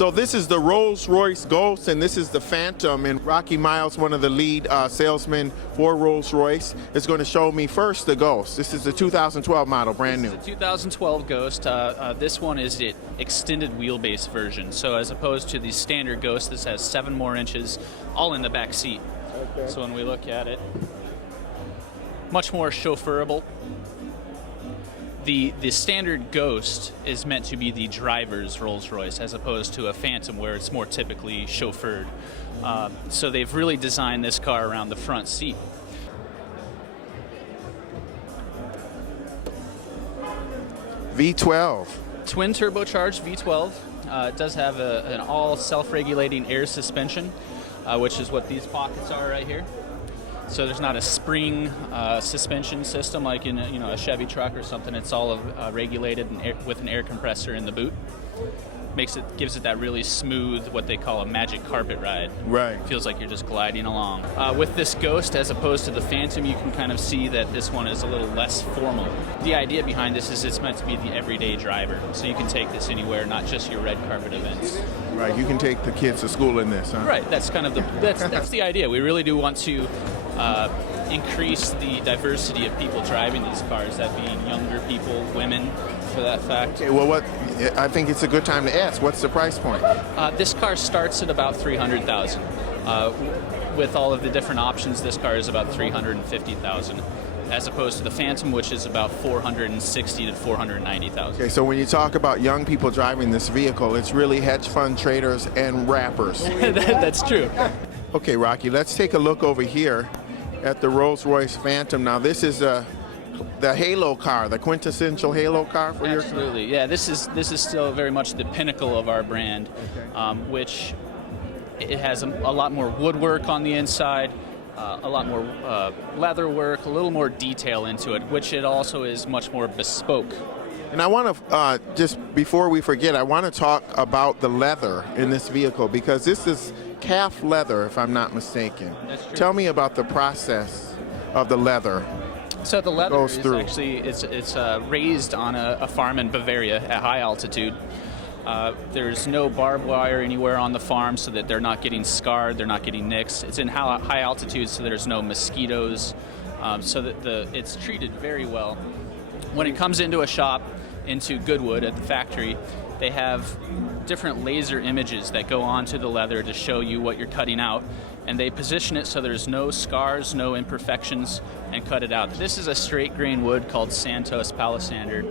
So this is the Rolls-Royce Ghost, and this is the Phantom. And Rocky Miles, one of the lead salesmen for Rolls-Royce, is going to show me first the Ghost. This is the 2012 model, brand new. This is the 2012 Ghost. This one is the extended wheelbase version. So as opposed to the standard Ghost, this has 7 more inches, all in the back seat. Okay. So when we look at it, much more chauffeurable. The standard Ghost is meant to be the driver's Rolls-Royce as opposed to a Phantom where it's more typically chauffeured. So they've really designed this car around the front seat. V12. Twin turbocharged V12. It does have an all self-regulating air suspension, which is what these pockets are right here. So there's not a spring suspension system like in a Chevy truck or something. It's all regulated and with an air compressor in the boot. Gives it that really smooth, what they call a magic carpet ride. Right. Feels like you're just gliding along. With this Ghost, as opposed to the Phantom, you can kind of see that this one is a little less formal. The idea behind this is it's meant to be the everyday driver, so you can take this anywhere, not just your red carpet events. Right. You can take the kids to school in this, huh? Right. That's kind of that's the idea. We really do want to increase the diversity of people driving these cars, that being younger people, women, for that fact. Okay, well, I think it's a good time to ask, what's the price point? This car starts at about $300,000. With all of the different options, this car is about $350,000, as opposed to the Phantom, which is about $460,000 to $490,000. Okay, so when you talk about young people driving this vehicle, it's really hedge fund traders and rappers. That's true. Okay, Rocky, let's take a look over here at the Rolls-Royce Phantom. Now, this is the halo car, the quintessential halo car for your car? Absolutely, yeah. This is still very much the pinnacle of our brand, which it has a lot more woodwork on the inside, a lot more leather work, a little more detail into it, which it also is much more bespoke. And I want to, just before we forget, I want to talk about the leather in this vehicle, because this is calf leather, if I'm not mistaken. That's true. Tell me about the process of the leather. So the leather goes is through. actually it's raised on a farm in Bavaria at high altitude. There's no barbed wire anywhere on the farm, so that they're not getting scarred, they're not getting nicks. It's in high altitude, so there's no mosquitoes, so that it's treated very well. When it comes into a shop, into Goodwood at the factory, they have different laser images that go onto the leather to show you what you're cutting out, and they position it so there's no scars, no imperfections, and cut it out. This is a straight grain wood called Santos palisander,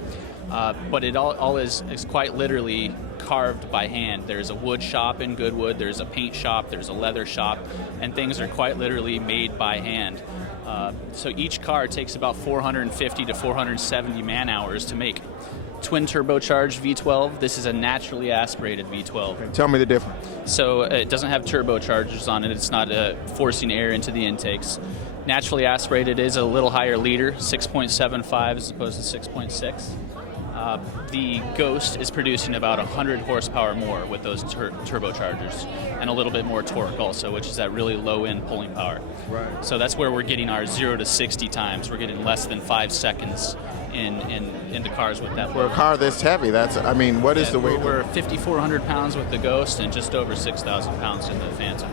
but it all is quite literally carved by hand. There's a wood shop in Goodwood, there's a paint shop, there's a leather shop, and things are quite literally made by hand. So each car takes about 450 to 470 man-hours to make. Twin turbocharged V12. This is a naturally aspirated V12. Okay, tell me the difference. So it doesn't have turbochargers on it. It's not forcing air into the intakes. Naturally aspirated is a little higher liter, 6.75 as opposed to 6.6. The Ghost is producing about 100 horsepower more with those turbochargers, and a little bit more torque also, which is that really low-end pulling power. Right. So that's where we're getting our 0 to 60 times. We're getting less than 5 seconds in the cars with that. For a car this heavy, what is the weight? We're 5,400 pounds with the Ghost and just over 6,000 pounds in the Phantom.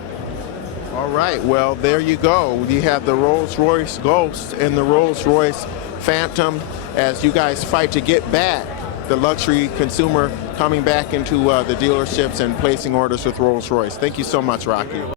All right, well, there you go. You have the Rolls-Royce Ghost and the Rolls-Royce Phantom as you guys fight to get back the luxury consumer coming back into the dealerships and placing orders with Rolls-Royce. Thank you so much, Rocky.